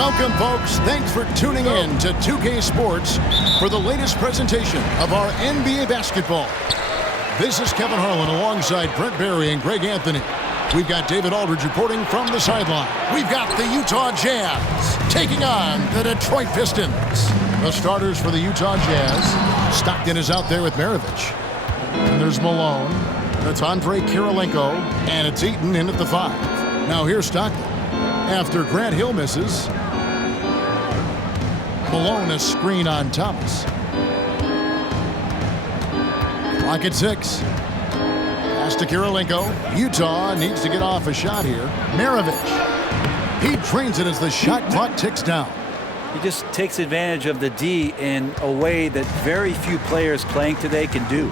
Welcome, folks. Thanks for tuning in to 2K Sports for the latest presentation of our NBA basketball. This is Kevin Harlan alongside Brent Barry and Greg Anthony. We've got David Aldridge reporting from the sideline. We've got the Utah Jazz taking on the Detroit Pistons. The starters for the Utah Jazz. Stockton is out there with Maravich. And there's Malone. That's Andre Kirilenko. And it's Eaton in at the 5. Now here's Stockton. After Grant Hill misses, Malone a screen on Thomas. Clock at 6. Pass to Kirilenko. Utah needs to get off a shot here. Maravich. He trains it as the shot clock ticks down. He just takes advantage of the D in a way that very few players playing today can do.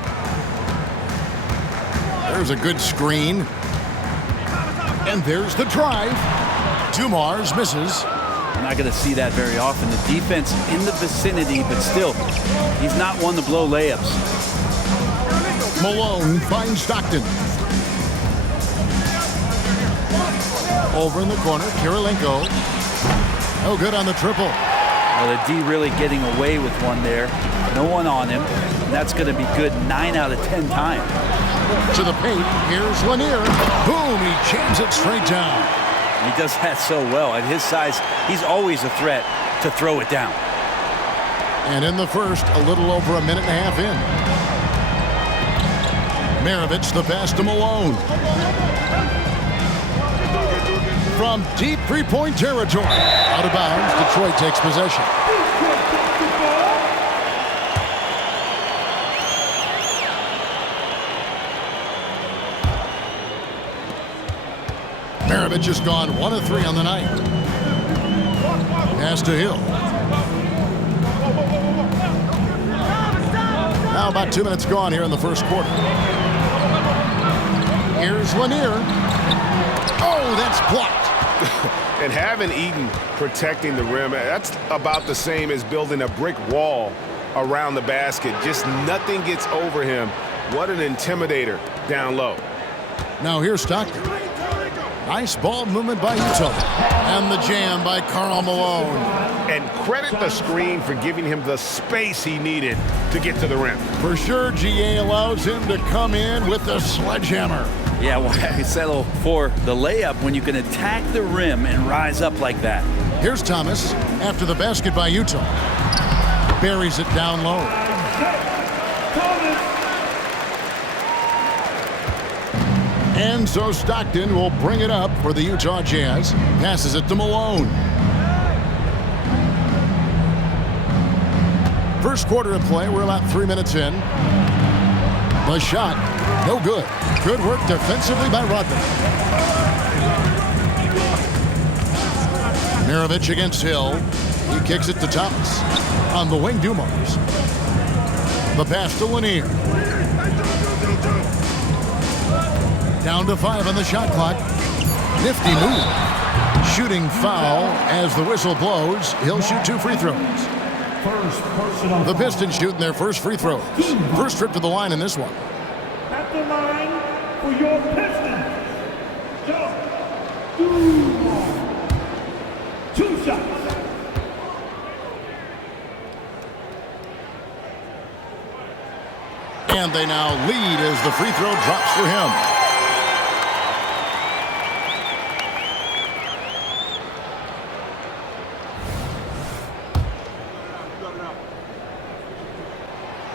There's a good screen. And there's the drive. Dumars misses. We're not going to see that very often. The defense in the vicinity, but still, he's not one to blow layups. Malone finds Stockton. Over in the corner, Kirilenko. No good on the triple. Well, the D really getting away with one there. No one on him. And that's going to be good 9 out of 10 times. To the paint, here's Lanier. Boom, he jams it straight down. He does that so well. At his size, he's always a threat to throw it down. And in the first, a little over a minute and a half in. Maravich, the pass to Malone. From deep three-point territory. Out of bounds, Detroit takes possession. Maravich has gone 1 of 3 on the night. Pass to Hill. Now about 2 minutes gone here in the first quarter. Here's Lanier. Oh, that's blocked. And having Eaton protecting the rim, that's about the same as building a brick wall around the basket. Just nothing gets over him. What an intimidator down low. Now here's Stockton. Nice ball movement by Utah. And the jam by Karl Malone. And credit the screen for giving him the space he needed to get to the rim. For sure, GA allows him to come in with the sledgehammer. Yeah, why settle for the layup when you can attack the rim and rise up like that? Here's Thomas after the basket by Utah. Buries it down low. And so Stockton will bring it up for the Utah Jazz. Passes it to Malone. First quarter of play, we're about 3 minutes in. The shot, no good. Good work defensively by Rodman. Maravich against Hill. He kicks it to Thomas. On the wing, Dumars. The pass to Lanier. Down to 5 on the shot clock. Nifty move. Shooting foul as the whistle blows. He'll shoot 2 free throws. The Pistons shooting their first free throws. First trip to the line in this one. At the line for your Pistons. Go. 2 shots. And they now lead as the free throw drops for him.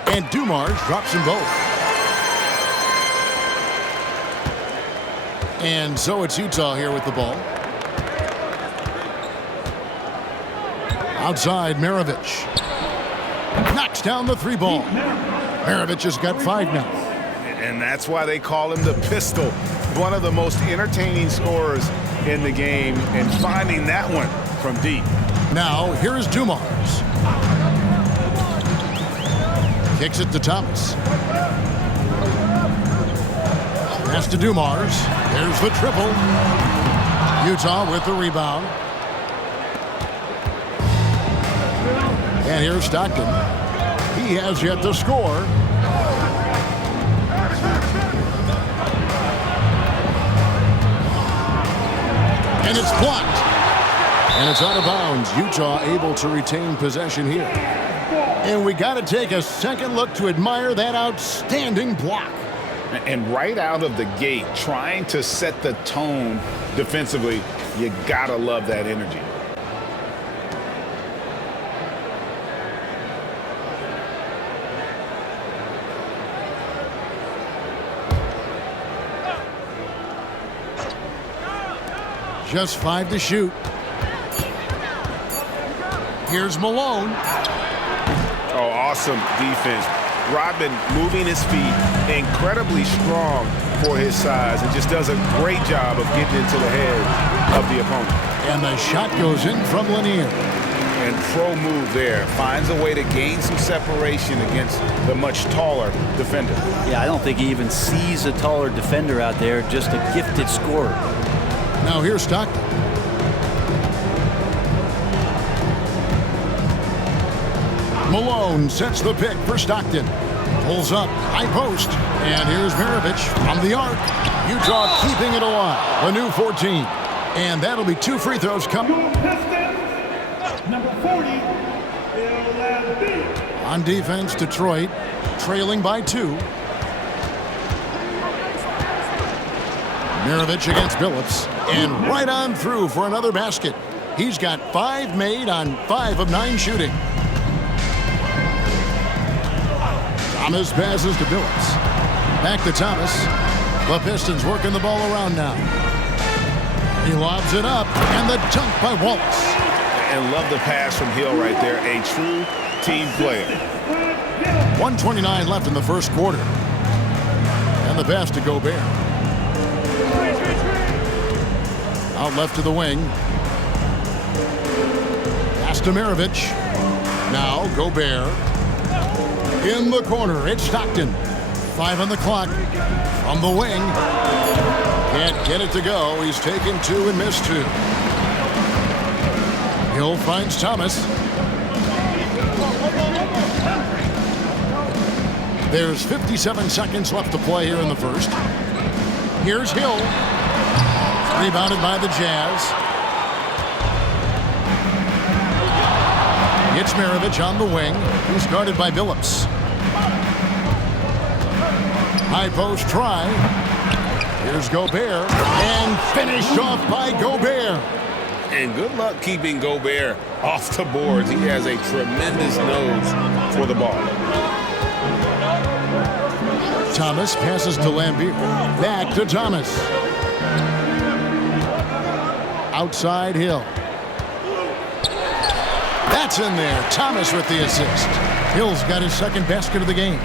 And Dumars drops them both. And so it's Utah here with the ball. Outside, Maravich. Knocks down the 3 ball. Maravich has got 5 now. And that's why they call him the Pistol. One of the most entertaining scorers in the game. And finding that one from deep. Now, here is Dumars. Kicks it to Thomas. Pass to Dumars. There's the triple. Utah with the rebound. And here's Stockton. He has yet to score. And it's blocked. And it's out of bounds. Utah able to retain possession here. And we got to take a second look to admire that outstanding block. And right out of the gate, trying to set the tone defensively, you got to love that energy. Just 5 to shoot. Here's Malone. Oh, awesome defense. Rodman moving his feet, incredibly strong for his size, and just does a great job of getting into the head of the opponent. And the shot goes in from Lanier. And pro move there. Finds a way to gain some separation against the much taller defender. Yeah, I don't think he even sees a taller defender out there, just a gifted scorer. Now here's Stockton. Malone sets the pick for Stockton. Pulls up, high post. And here's Maravich from the arc. Utah keeping it alive. A new 14. And that'll be 2 free throws coming. Your Pistons, number 40, Embiid. On defense, Detroit trailing by 2. Maravich against Billups. And right on through for another basket. He's got 5 made on 5 of 9 shooting. Thomas passes to Billups. Back to Thomas. The Pistons working the ball around now. He lobs it up, and the dunk by Wallace. And love the pass from Hill right there. A true team player. 1:29 left in the first quarter. And the pass to Gobert. Out left to the wing. Pass to Maravich. Now Gobert. In the corner, it's Stockton. 5 on the clock. From the wing. Can't get it to go. He's taken 2 and missed 2. Hill finds Thomas. There's 57 seconds left to play here in the first. Here's Hill. Rebounded by the Jazz. It's Maravich on the wing. He's guarded by Billups. High post try. Here's Gobert. And finished off by Gobert. And good luck keeping Gobert off the boards. He has a tremendous nose for the ball. Thomas passes to Lambeer. Back to Thomas. Outside Hill. That's in there. Thomas with the assist. Hill's got his second basket of the game.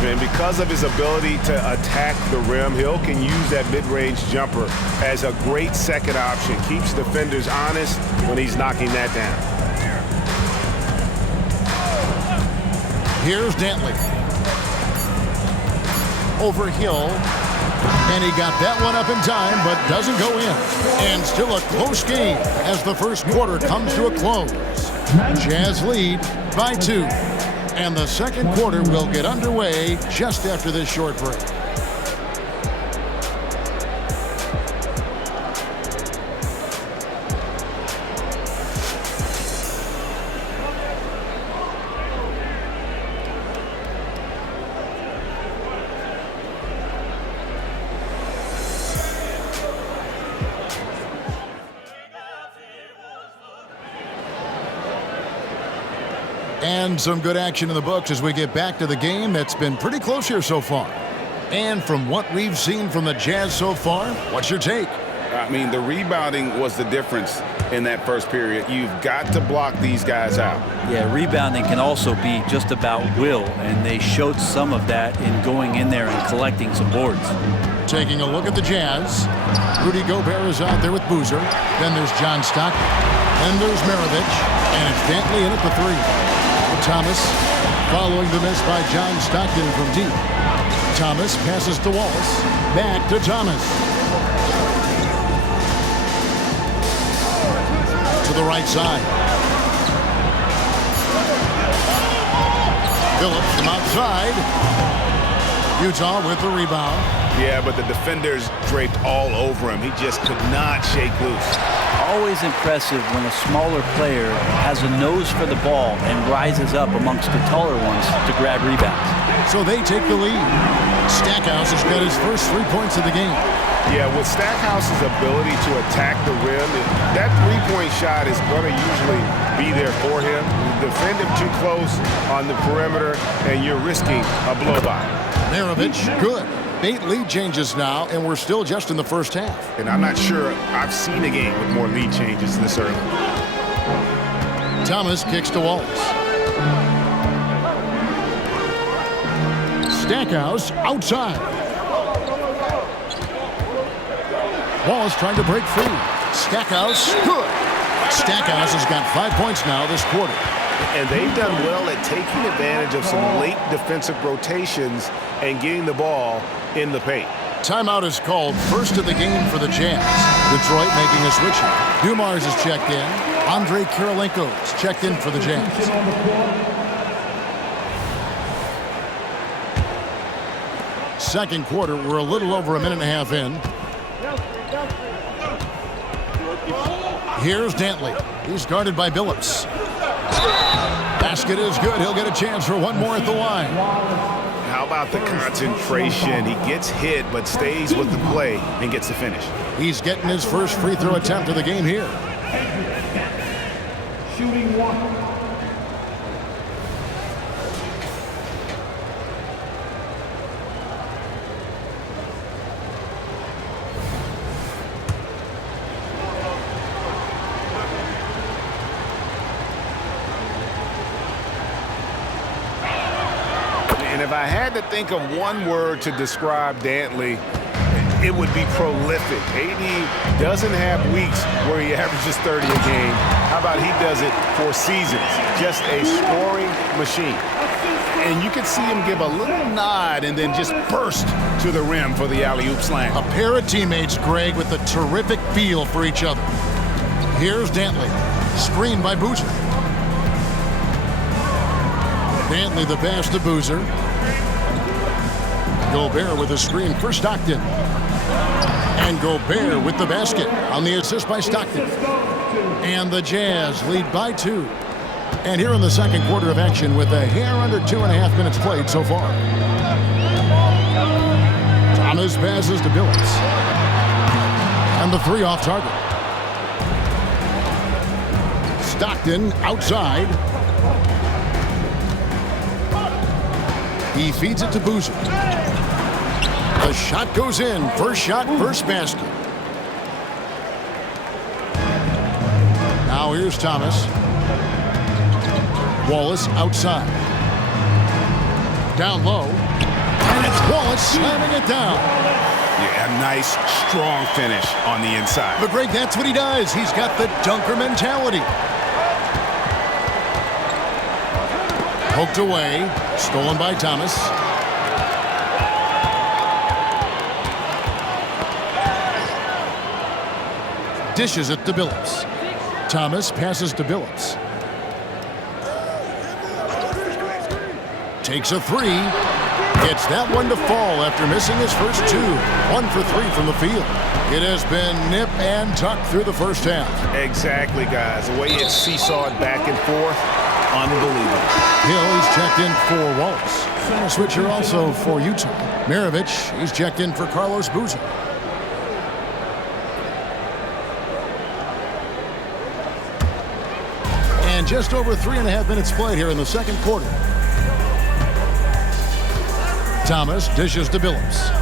And because of his ability to attack the rim, Hill can use that mid-range jumper as a great second option. Keeps defenders honest when he's knocking that down. Here's Dantley. Over Hill. And he got that one up in time, but doesn't go in. And still a close game as the first quarter comes to a close. Jazz lead by 2. And the second quarter will get underway just after this short break. And some good action in the books as we get back to the game that's been pretty close here so far. And from what we've seen from the Jazz so far, what's your take? I mean, the rebounding was the difference in that first period. You've got to block these guys out. Yeah, rebounding can also be just about will, and they showed some of that in going in there and collecting some boards. Taking a look at the Jazz, Rudy Gobert is out there with Boozer. Then there's John Stockton. Then there's Maravich. And it's Dantley in at the 3. Thomas following the miss by John Stockton from deep. Thomas passes to Wallace. Back to Thomas. To the right side. Phillips from outside. Utah with the rebound. Yeah, but the defenders draped all over him. He just could not shake loose. always impressive when a smaller player has a nose for the ball and rises up amongst the taller ones to grab rebounds. So they take the lead. Stackhouse has got his first 3 points of the game. Yeah, with Stackhouse's ability to attack the rim, that three-point shot is going to usually be there for him. You defend him too close on the perimeter, and you're risking a blow-by. Maravich, good. 8 lead changes now, and we're still just in the first half. And I'm not sure I've seen a game with more lead changes this early. Thomas kicks to Wallace. Stackhouse outside. Wallace trying to break free. Stackhouse, good. Stackhouse has got 5 points now this quarter. And they've done well at taking advantage of some late defensive rotations and getting the ball in the paint. Timeout is called, first of the game for the Jazz. Detroit making a switch. Dumars is checked in. Andre Kirilenko is checked in for the Jazz. Second quarter, we're a little over a minute and a half in. Here's Dantley. He's guarded by Billups. Basket is good. He'll get a chance for one more at the line. How about the concentration? He gets hit but stays with the play and gets the finish. He's getting his first free throw attempt of the game here. Shooting one. And if I had to think of one word to describe Dantley, it would be prolific. AD doesn't have weeks where he averages 30 a game. How about he does it for seasons? Just a scoring machine. And you can see him give a little nod and then just burst to the rim for the alley-oop slam. A pair of teammates, Greg, with a terrific feel for each other. Here's Dantley. Screened by Boozer. Dantley the pass to Boozer. Gobert with a screen for Stockton. And Gobert with the basket on the assist by Stockton. And the Jazz lead by 2. And here in the second quarter of action with a hair under 2.5 minutes played so far. Thomas passes to Billups. And the 3 off target. Stockton outside. He feeds it to Boozer. The shot goes in. First shot, first basket. Now here's Thomas. Wallace outside. Down low. And it's Wallace slamming it down. Yeah, a nice, strong finish on the inside. But Greg, that's what he does. He's got the dunker mentality. Poked away. Stolen by Thomas. Dishes it to Billups. Thomas passes to Billups. Takes a 3. Gets that one to fall after missing his first 2. 1 for 3 from the field. It has been nip and tuck through the first half. Exactly, guys. The way it's seesawed back and forth, unbelievable. Hill is checked in for Wallace. And a switcher also for Utah. Maravich, he's checked in for Carlos Boozer. And just over 3.5 minutes played here in the second quarter. Thomas dishes to Billups.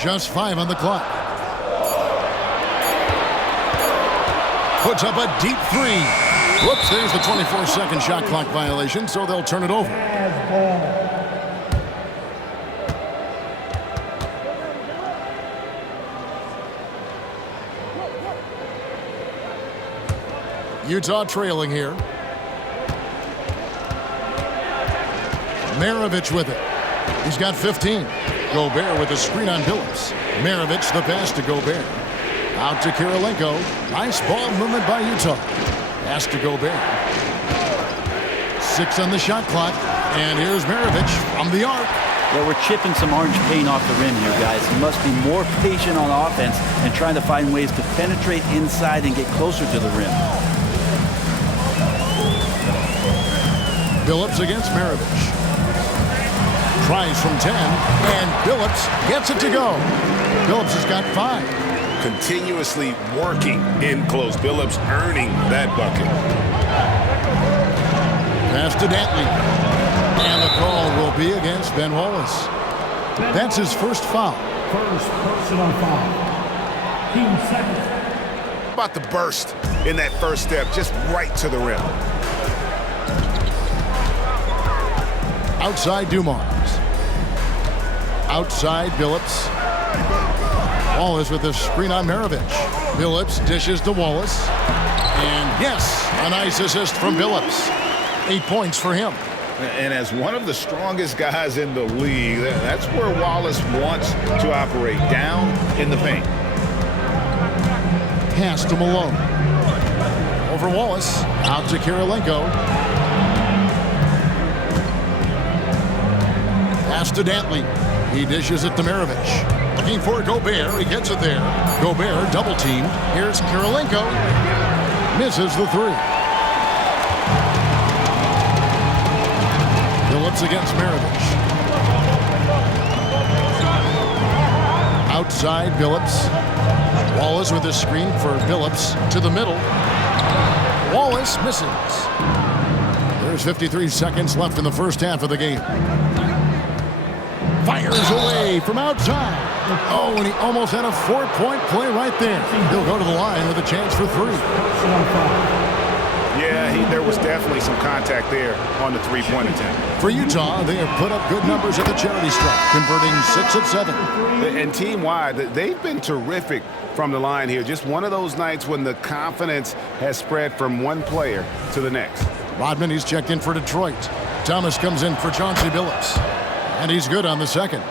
Just 5 on the clock. Puts up a deep 3. Whoops, there's the 24-second shot clock violation, so they'll turn it over. Utah trailing here. Maravich with it. He's got 15. Gobert with a screen on Billups. Maravich the pass to Gobert. Out to Kirilenko. Nice ball movement by Utah. Pass to Gobert. 6 on the shot clock. And here's Maravich from the arc. Yeah, we're chipping some orange paint off the rim here, guys. He must be more patient on offense and trying to find ways to penetrate inside and get closer to the rim. Billups against Maravich. Tries from 10, and Billups gets it to go. Billups has got 5. Continuously working in close. Billups earning that bucket. Pass to Dantley. And the call will be against Ben Wallace. That's his first foul. First personal foul. Team second. About the burst in that first step, just right to the rim. Outside Dumars. Outside Billups. Wallace with the screen on Maravich. Billups dishes to Wallace. And yes, a nice assist from Billups. 8 points for him. And as one of the strongest guys in the league, that's where Wallace wants to operate, down in the paint. Pass to Malone. Over Wallace. Out to Kirilenko. Pass to Dantley. He dishes it to Maravich. Looking for Gobert. He gets it there. Gobert double teamed. Here's Kirilenko. Misses the 3. Billups against Maravich. Outside Billups. Wallace with a screen for Billups to the middle. Wallace misses. There's 53 seconds left in the first half of the game. Fires away from outside. Oh, and he almost had a 4-point play right there. He'll go to the line with a chance for 3. Yeah, there was definitely some contact there on the three-point attempt. For Utah, they have put up good numbers at the charity stripe, converting 6 of 7. And team-wide, they've been terrific from the line here. Just one of those nights when the confidence has spread from one player to the next. Rodman, he's checked in for Detroit. Thomas comes in for Chauncey Billups. And he's good on the second.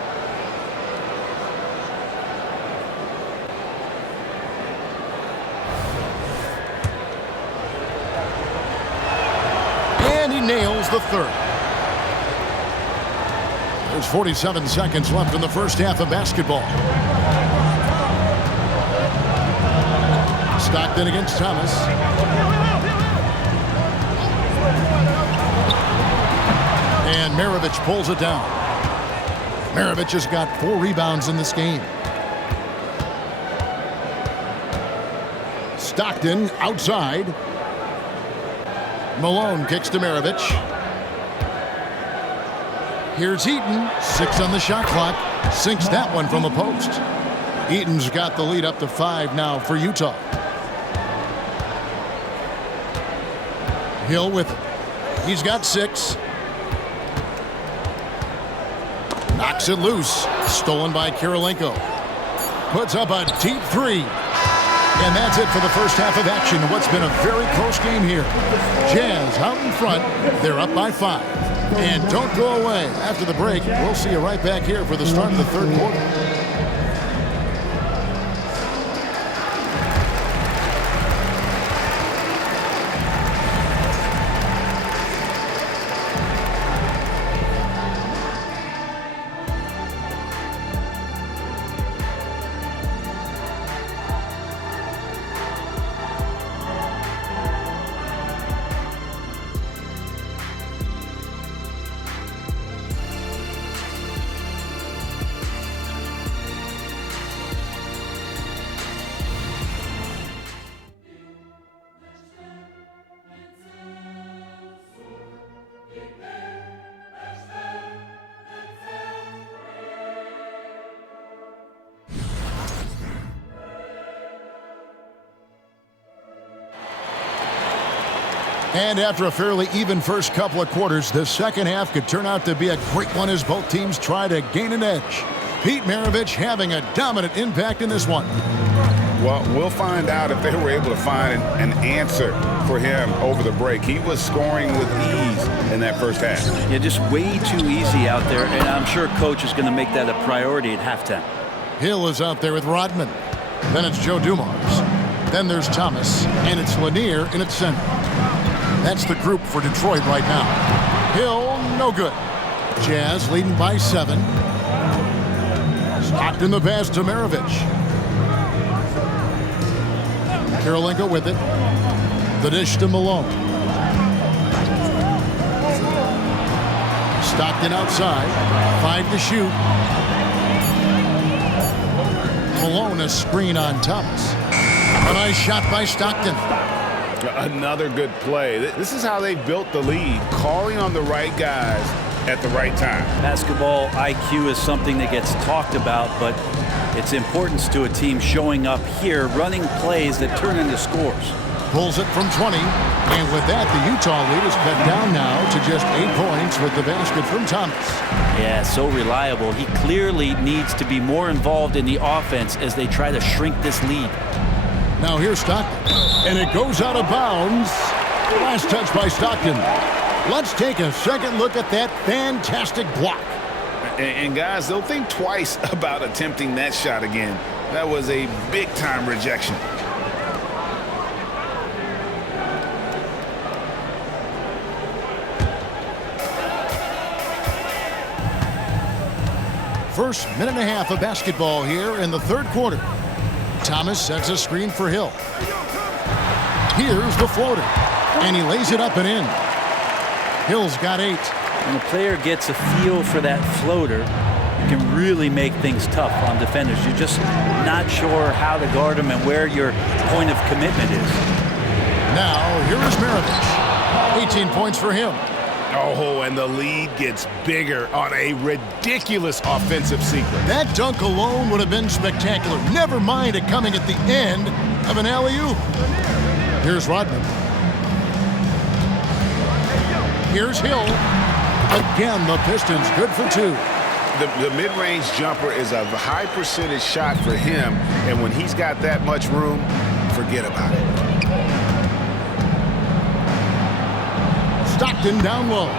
And he nails the third. There's 47 seconds left in the first half of basketball. Stockton against Thomas. And Maravich pulls it down. Maravich has got 4 rebounds in this game. Stockton outside. Malone kicks to Maravich. Here's Eaton. 6 on the shot clock. Sinks that one from the post. Eaton's got the lead up to 5 now for Utah. Hill with it. He's got 6. Knocks it loose. Stolen by Kirilenko. Puts up a deep 3. And that's it for the first half of action. What's been a very close game here. Jazz out in front. They're up by 5. And don't go away. After the break, we'll see you right back here for the start of the third quarter. And after a fairly even first couple of quarters, the second half could turn out to be a great one as both teams try to gain an edge. Pete Maravich having a dominant impact in this one. Well, we'll find out if they were able to find an answer for him over the break. He was scoring with ease in that first half. Yeah, just way too easy out there, and I'm sure Coach is going to make that a priority at halftime. Hill is out there with Rodman. Then it's Joe Dumars. Then there's Thomas, and it's Lanier in its center. That's the group for Detroit right now. Hill, no good. Jazz leading by 7. Stockton the pass to Maravich. Kirilenko with it. The dish to Malone. Stockton outside. 5 to shoot. Malone a screen on Thomas. A nice shot by Stockton. Another good play. This is how they built the lead, calling on the right guys at the right time. Basketball IQ is something that gets talked about, but its importance to a team showing up here, running plays that turn into scores. Pulls it from 20, and with that, the Utah lead is cut down now to just 8 points with the basket from Thomas. Yeah, so reliable. He clearly needs to be more involved in the offense as they try to shrink this lead. Now here's Stockton, and it goes out of bounds. Last touch by Stockton. Let's take a second look at that fantastic block. And guys, they'll think twice about attempting that shot again. That was a big-time rejection. First minute and a half of basketball here in the third quarter. Thomas sets a screen for Hill. Here's the floater, and he lays it up and in. Hill's got 8. When a player gets a feel for that floater, it can really make things tough on defenders. You're just not sure how to guard them and where your point of commitment is. Now, here is Maravich. 18 points for him. Oh, and the lead gets bigger on a ridiculous offensive sequence. That dunk alone would have been spectacular. Never mind it coming at the end of an alley-oop. Here's Rodman. Here's Hill. Again, the Pistons good for 2. The mid-range jumper is a high percentage shot for him, and when he's got that much room, forget about it. Stockton down low.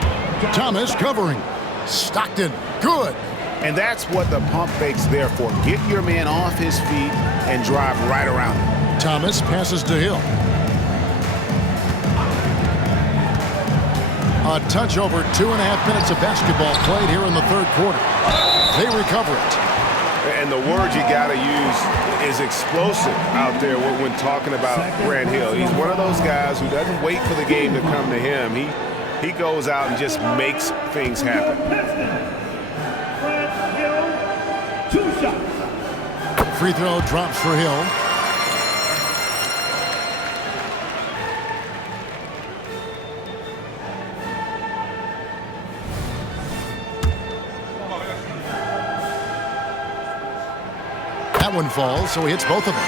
Thomas covering. Stockton, good. And that's what the pump fake's there for. Get your man off his feet and drive right around him. Thomas passes to Hill. A touch over 2.5 minutes of basketball played here in the third quarter. They recover it. And the word you got to use is explosive out there when talking about Grant Hill. He's one of those guys who doesn't wait for the game to come to him. He goes out and just makes things happen. Grant Hill, 2 shots. Free throw drops for Hill. That one falls, so he hits both of them.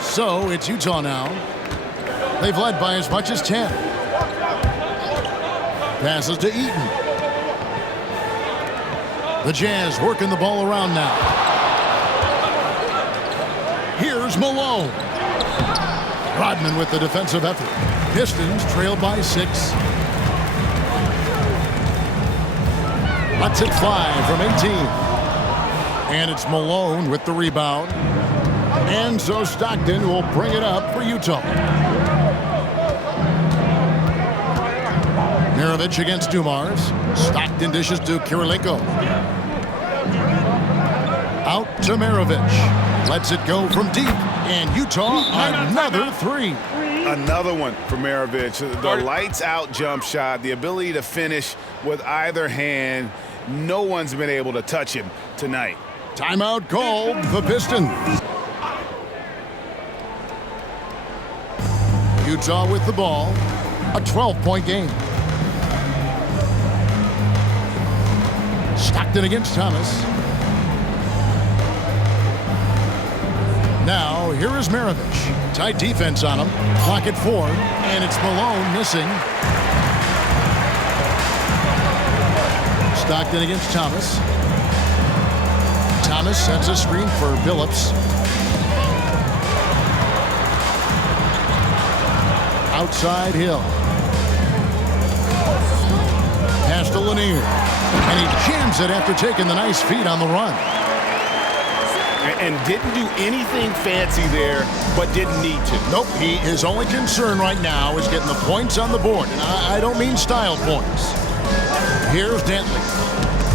So it's Utah now. They've led by as much as 10. Passes to Eaton. The Jazz working the ball around now. Here's Malone. Rodman with the defensive effort. Pistons trailed by 6. Lets it fly from 18. And it's Malone with the rebound. And so Stockton will bring it up for Utah. Maravich against Dumars. Stockton dishes to Kirilenko. Out to Maravich. Lets it go from deep. And Utah, another 3. Another one for Maravich. The lights-out jump shot, the ability to finish with either hand. No one's been able to touch him tonight. Timeout called, the Pistons. Utah with the ball. A 12-point game. Stockton against Thomas. Now, here is Maravich. Tight defense on him. Clock at 4, and it's Malone missing. Stockton against Thomas. Thomas sets a screen for Billups. Outside Hill. Pass to Lanier. And he jams it after taking the nice feed on the run. And didn't do anything fancy there, but didn't need to. Nope, his only concern right now is getting the points on the board. And I don't mean style points. Here's Dantley.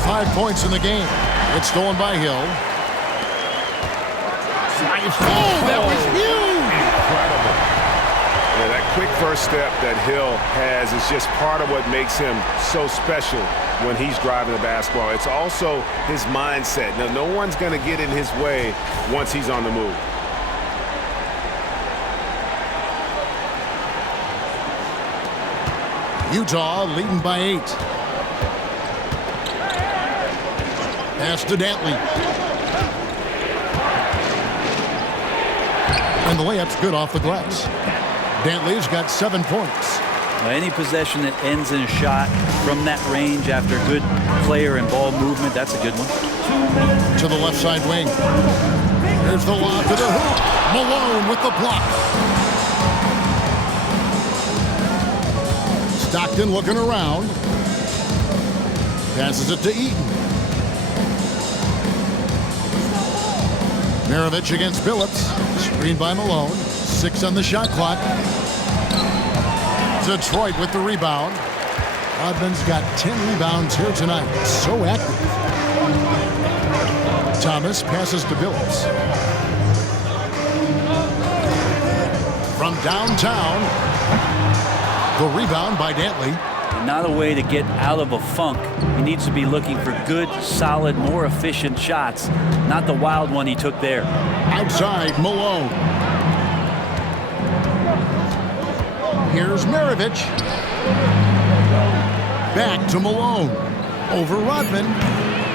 5 points in the game. It's stolen by Hill. That was huge! Incredible. Yeah, that quick first step that Hill has is just part of what makes him so special when he's driving the basketball. It's also his mindset. Now, no one's going to get in his way once he's on the move. Utah leading by 8. Pass to Dantley. And the layup's good off the glass. Dantley's got 7 points. Well, any possession that ends in a shot from that range after good player and ball movement, that's a good one. To the left side wing. Here's the lob to the hoop. Malone with the block. Stockton looking around. Passes it to Eaton. Maravich against Billups. Screened by Malone. 6 on the shot clock. Detroit with the rebound. Rodman's got 10 rebounds here tonight. So active. Thomas passes to Billups. From downtown, the rebound by Dantley. Not a way to get out of a funk. He needs to be looking for good, solid, more efficient shots, not the wild one he took there. Outside, Malone. Here's Maravich. Back to Malone. Over Rodman.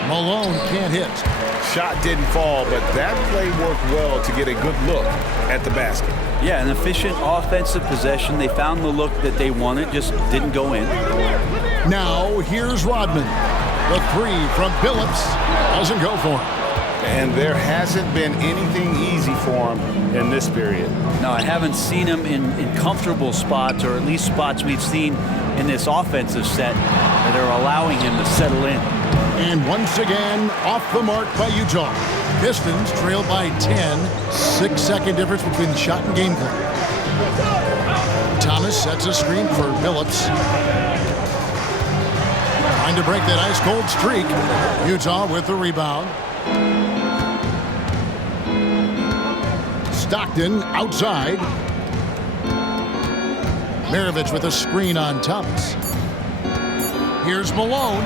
Malone can't hit. Shot didn't fall, but that play worked well to get a good look at the basket. Yeah, an efficient offensive possession. They found the look that they wanted, just didn't go in. Now, here's Rodman. The 3 from Billups doesn't go for him. And there hasn't been anything easy for him in this period. No, I haven't seen him in comfortable spots, or at least spots we've seen in this offensive set that are allowing him to settle in. And once again, off the mark by Utah. Pistons trail by 10. 6-second difference between the shot and game clock. Thomas sets a screen for Billups. Trying to break that ice-cold streak. Utah with the rebound. Stockton outside. Maravich with a screen on Thomas. Here's Malone.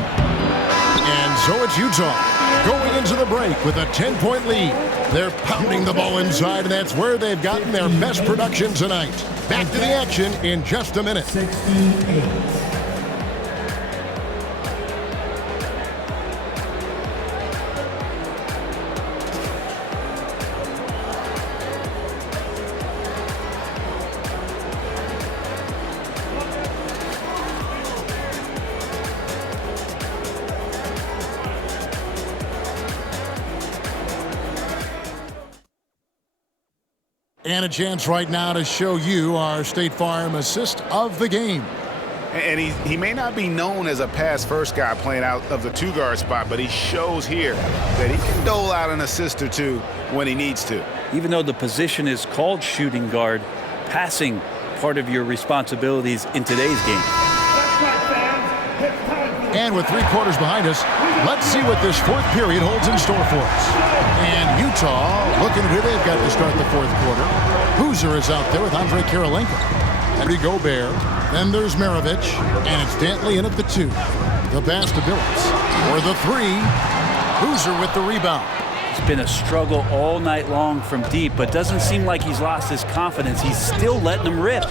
And so it's Utah going into the break with a 10-point lead. They're pounding the ball inside, and that's where they've gotten their best production tonight. Back to the action in just a minute. 68. And a chance right now to show you our State Farm assist of the game. And he may not be known as a pass-first guy playing out of the 2-guard spot, but he shows here that he can dole out an assist or two when he needs to. Even though the position is called shooting guard, passing part of your responsibilities in today's game. And with 3 quarters behind us, let's see what this 4th period holds in store for us. And Utah looking at who they've got to start the 4th quarter. Hoosier is out there with Andre Kirilenko. Rudy Gobert. Then there's Maravich. And it's Dantley in at the 2. The pass to Billups. For the 3. Hoosier with the rebound. It's been a struggle all night long from deep, but doesn't seem like he's lost his confidence. He's still letting them rip.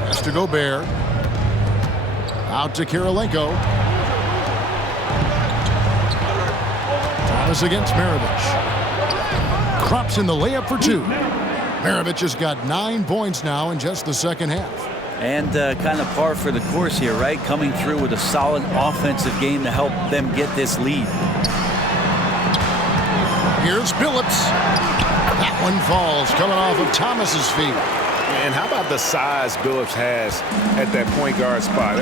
Pass to Gobert. Out to Kirilenko. Thomas against Maravich. Crops in the layup for 2. Maravich has got 9 points now in just the second half. And kind of par for the course here, right? Coming through with a solid offensive game to help them get this lead. Here's Billups. That one falls, coming off of Thomas's feet. And how about the size Billups has at that point guard spot?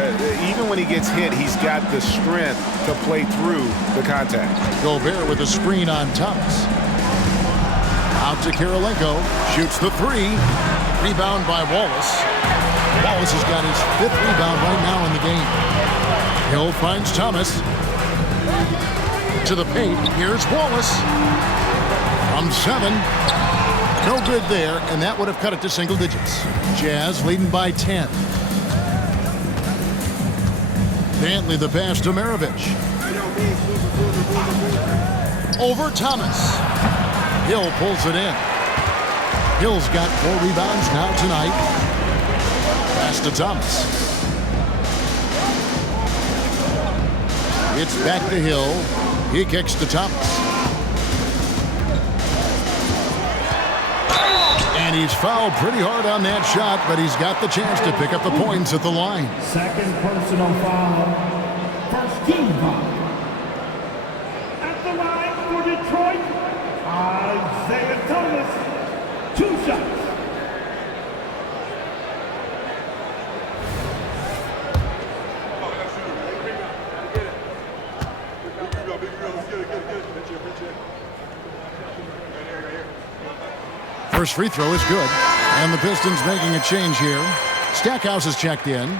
Even when he gets hit, he's got the strength to play through the contact. Gobert with a screen on Thomas. Out to Kirilenko. Shoots the three. Rebound by Wallace. Wallace has got his 5th rebound right now in the game. Hill finds Thomas. To the paint. Here's Wallace. From 7. No good there, and that would have cut it to single digits. Jazz leading by 10. Dantley the pass to Maravich. Over Thomas. Hill pulls it in. Hill's got 4 rebounds now tonight. Pass to Thomas. It's back to Hill. He kicks to Thomas. And he's fouled pretty hard on that shot, but he's got the chance to pick up the points at the line. Second personal foul. First team foul. At the line for Detroit, Isaiah Thomas. 2 shots. First free throw is good. And the Pistons making a change here. Stackhouse is checked in.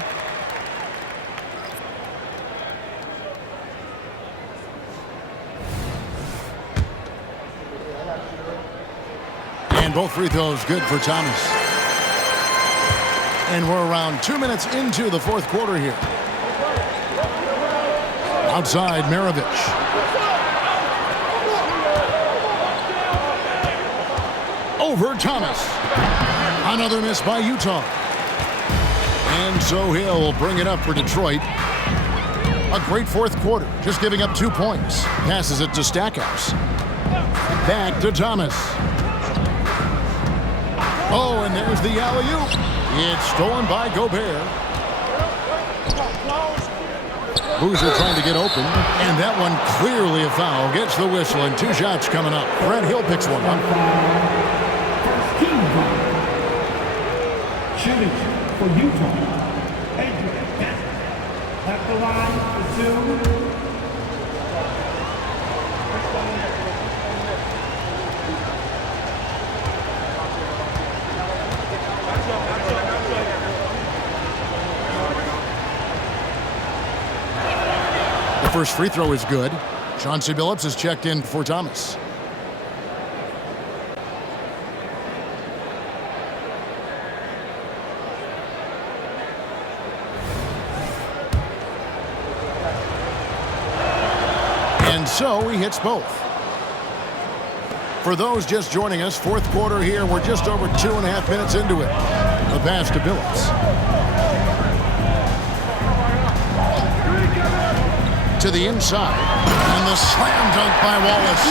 And both free throws good for Thomas. And we're around 2 minutes into the 4th quarter here. Outside, Maravich. Over Thomas. Another miss by Utah. And so Hill will bring it up for Detroit. A great 4th quarter, just giving up 2 points. Passes it to Stackhouse. Back to Thomas. Oh, and there's the alley-oop. It's stolen by Gobert. Boozer trying to get open, and that one clearly a foul. Gets the whistle, and 2 shots coming up. Brett Hill picks one up. Shooting for Utah. Adrian at the line for 2. The first free throw is good. Chauncey Billups is checked in for Thomas. And so he hits both. For those just joining us, 4th quarter here. We're just over 2.5 minutes into it. The pass to Billups. To the inside. And the slam dunk by Wallace.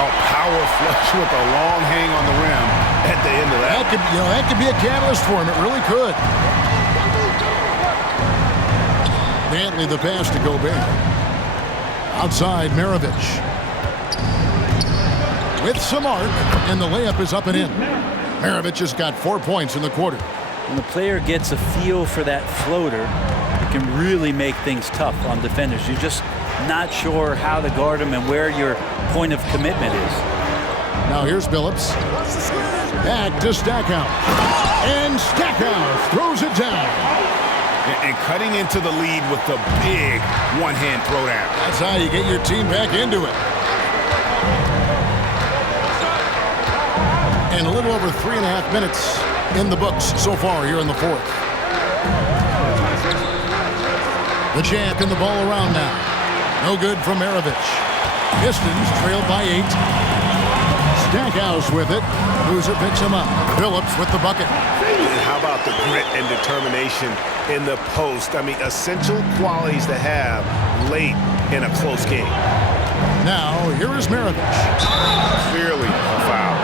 A power flush with a long hang on the rim at the end of that. That could be a catalyst for him. It really could. Dantley the pass to Gobert. Outside, Maravich. With some arc, and the layup is up and in. Maravich has got 4 points in the quarter. When the player gets a feel for that floater, it can really make things tough on defenders. You're just not sure how to guard them and where your point of commitment is. Now here's Billups. Back to Stackhouse. And Stackhouse throws it down. And cutting into the lead with the big one-hand throwdown. That's how you get your team back into it. And a little over 3.5 minutes in the books so far here in the 4th. The champ in the ball around now. No good from Maravich. Pistons trailed by 8. Stackhouse with it. Boozer picks him up. Billups with the bucket. And how about the grit and determination in the post? I mean, essential qualities to have late in a close game. Now, here is Maravich. Clearly a foul.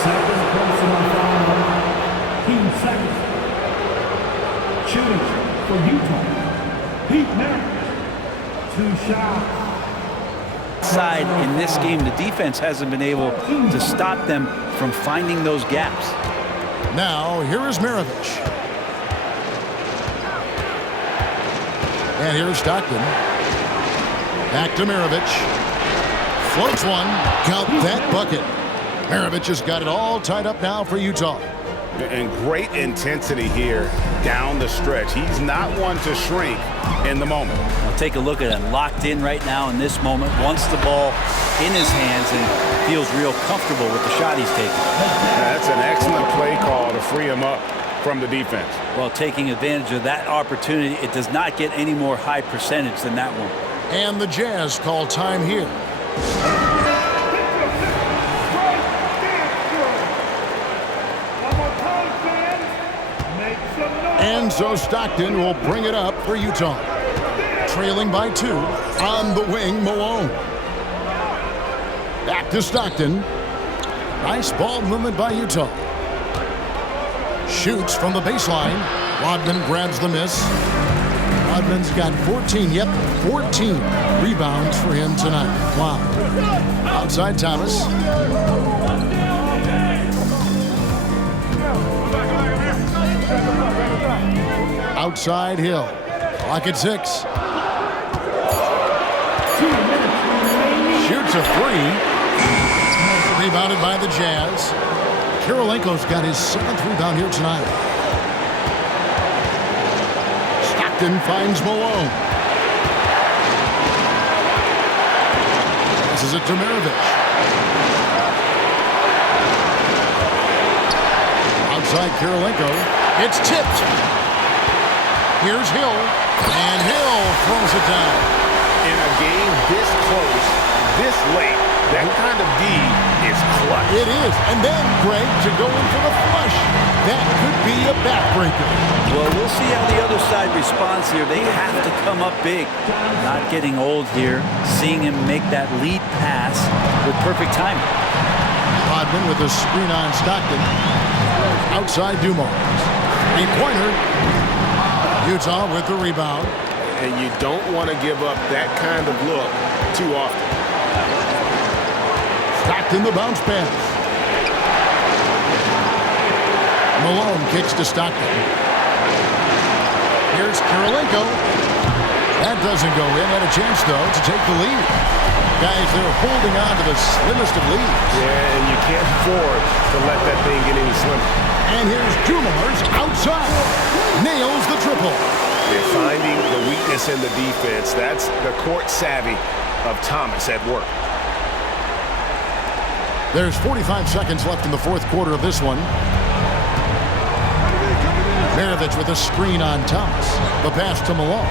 Second personal foul. Team second. Shooting for Utah. Pete Maravich. 2 shots. Side in this game, the defense hasn't been able to stop them from finding those gaps. Now, here is Maravich. And here's Stockton. Back to Maravich. Floats one. Count that bucket. Maravich has got it all tied up now for Utah. And great intensity here down the stretch. He's not one to shrink in the moment. Now take a look at him. Locked in right now in this moment. Wants the ball in his hands and feels real comfortable with the shot he's taking. That's an excellent play call to free him up from the defense. Well, taking advantage of that opportunity, it does not get any more high percentage than that one. And the Jazz call time here. And so Stockton will bring it up for Utah. Trailing by 2 on the wing, Malone. Back to Stockton. Nice ball movement by Utah. Shoots from the baseline. Rodman grabs the miss. Rodman's got 14 rebounds for him tonight. Wow. Outside Thomas. Outside Hill. Clock at 6. Shoots a 3. Rebounded by the Jazz. Kirilenko's got his 7th rebound here tonight. Stockton finds Malone. Passes it to Maravich. Outside Kirilenko. It's tipped. Here's Hill. And Hill throws it down. In a game this close, this late, that kind of D is clutch. It is. And then, Greg, to go in for the flush. That could be a backbreaker. Well, we'll see how the other side responds here. They have to come up big. Not getting old here. Seeing him make that lead pass with perfect timing. Rodman with a screen on Stockton. Outside Dumars. Three-pointer. Utah with the rebound. And you don't want to give up that kind of look too often. Stockton the bounce pass. Malone kicks to Stockton. Here's Kirilenko. That doesn't go in. Had a chance, though, to take the lead. Guys, they're holding on to the slimmest of leads. Yeah, and you can't afford to let that thing get any slimmer. And here's Dumars outside. Nails the triple. They're finding the weakness in the defense. That's the court savvy of Thomas at work. There's 45 seconds left in the fourth quarter of this one. Maravich with a screen on Thomas. The pass to Malone.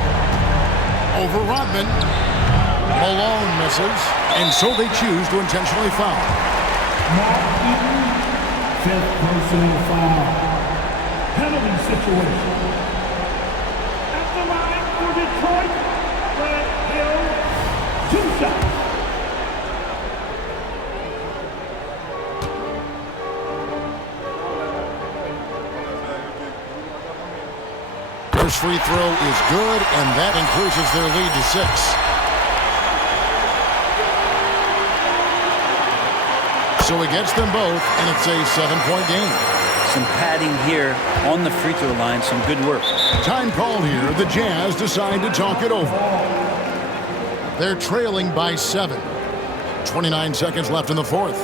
Over Rodman. Malone misses, and so they choose to intentionally foul. Mark Eaton, 5th personal foul. Penalty situation. At the line for Detroit, Brad Hill, 2 shots. First free throw is good, and that increases their lead to 6. So he gets them both, and it's a 7-point game. Some padding here on the free throw line. Some good work. Time called here. The Jazz decide to talk it over. They're trailing by 7. 29 seconds left in the fourth.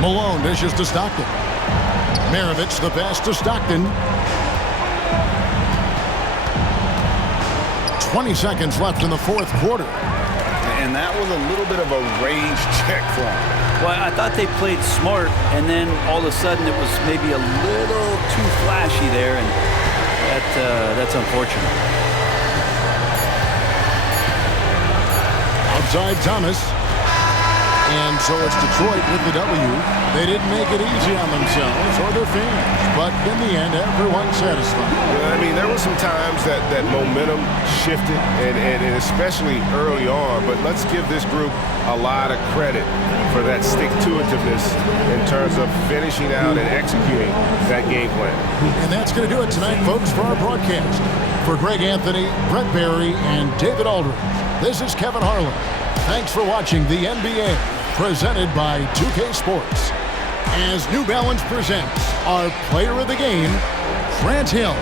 Malone dishes to Stockton. Maravich the pass to Stockton. 20 seconds left in the fourth quarter. And that was a little bit of a range check for him. Well, I thought they played smart, and then all of a sudden it was maybe a little too flashy there, and that's unfortunate. Outside Thomas. And so it's Detroit with the W. They didn't make it easy on themselves or their fans, but in the end, everyone's satisfied. Well, I mean, there were some times that momentum shifted, and especially early on, but let's give this group a lot of credit for that stick-to-itiveness in terms of finishing out and executing that game plan. And that's going to do it tonight, folks, for our broadcast. For Greg Anthony, Brent Barry, and David Aldridge, this is Kevin Harlan. Thanks for watching the NBA, presented by 2K Sports. As New Balance presents our player of the game, Grant Hill.